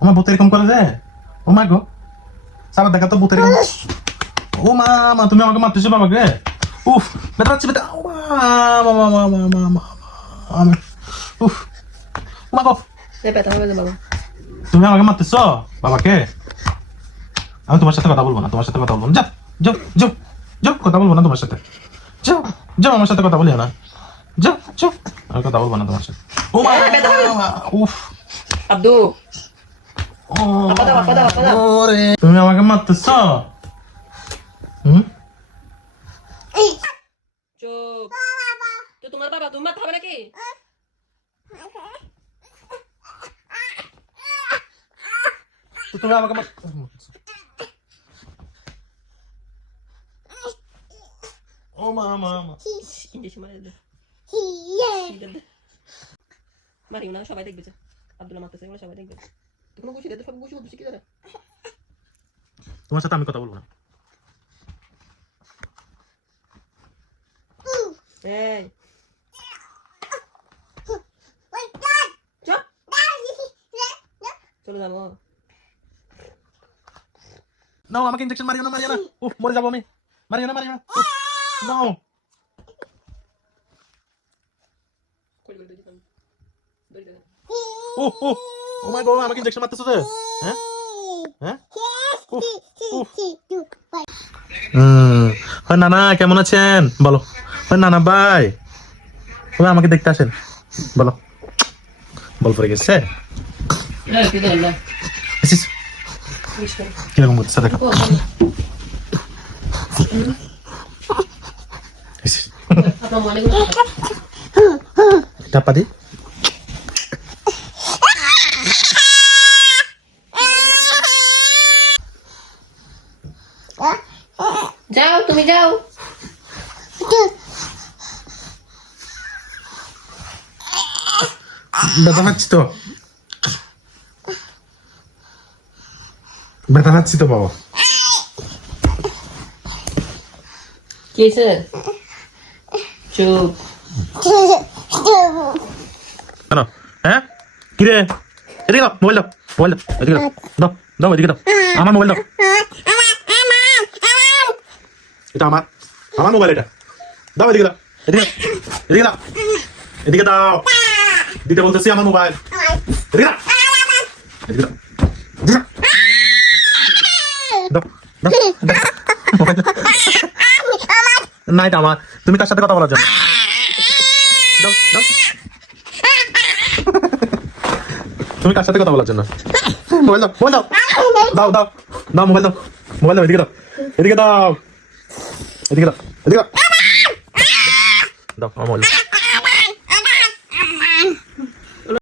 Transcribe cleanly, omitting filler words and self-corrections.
আমার ভূত এরকম করে যে, ও মা গো, সারা দেখা তো ভূত এরকম। ও মা মা, তুমি আমাকে মারতেছো বাবা রে। উফ, ব্যথা পাচ্ছি ব্যথা। ও মা মা মা মা মা মা মা মা। উফ, ও মা গো, ব্যথা হবে বাবা। তুমি আমাকে মারতেছো বাবাকে। আমি তোমার সাথে কথা বলবো না, তোমার সাথে কথা বলবো না। যাও যাও যাও যাও, কথা বলবো না তোমার সাথে। যাও যাও, আমার সাথে কথা বলিও না। যাও যাও, আমি কথা বলবো না তোমার সাথে। ও মা, উফ, আব্দু ও, আপা দাও। ওরে, তুমি আমাকে মারতেছ। হুম, চুপ। তো তোমার বাবা তুমি মারতে হবে নাকি? তো তুমি আমাকে ও মা মা মা। ইঞ্জেকশন মারিয়ে দে। মারিও না, সবাই দেখবে যে আব্দুল্লাহ মারতেছে, এগুলো সবাই দেখবে। তুমি গুছি দে, সব গুছি কি করে? তোমার সাথে আমি কথা বলবো না। এই চুপ, চলে যাবো। নাও, আমাকে ইনজেকশন মারিও না, মারিও না। উফ, মরে যাবো আমি। মারিও না, মারিও না। নাও। ও ও, ও মাই গড, আমাকে ইনজেকশন মারতেছো যে? হ্যাঁ হ্যাঁ। উফ, উফ। হয় নানা, কেমন আছেন বলো। হয় নানা ভাই, তুমি আমাকে দেখতে আসেন, বলো। বল পড়ে গেছে। এসিস, কিরকম করতেছে দেখো। এসিস, চাপা দি। যাও, তুমি যাও। ব্যথা পাচ্ছি তো, ব্যথা পাচ্ছি তো বাবা। কি হয়েছে? চুপ। কেন? হ্যাঁ, কিরে, এদিকে দাও মোবাইল, দাও মোবাইল, দাও এদিকে দাও, দাও দাও এদিকে দাও, আমার মোবাইল দাও। এটা আমার, আমার মোবাইল এটা। দাও এদিকে দাও, এদিকে দাও, এদিকে দাও, এদিকে দাও, দিতে বলতেছি আমার মোবাইল। এদিকে দাও, এদিকে দাও, এদিকে দাও, দাও, দাও, মোবাইল দাও। না, এটা আমার। তুমি কার সাথে কথা বলার জন্য? দাও দাও, তুমি কার সাথে কথা বলার জন্য? মোবাইল দাও, মোবাইল দাও, দাও দাও দাও, মোবাইল দাও, মোবাইল দাও, এদিকে দাও, এদিকে দাও, এদিকে দাও, এদিকে দাও, দাও আমার মোবাইল।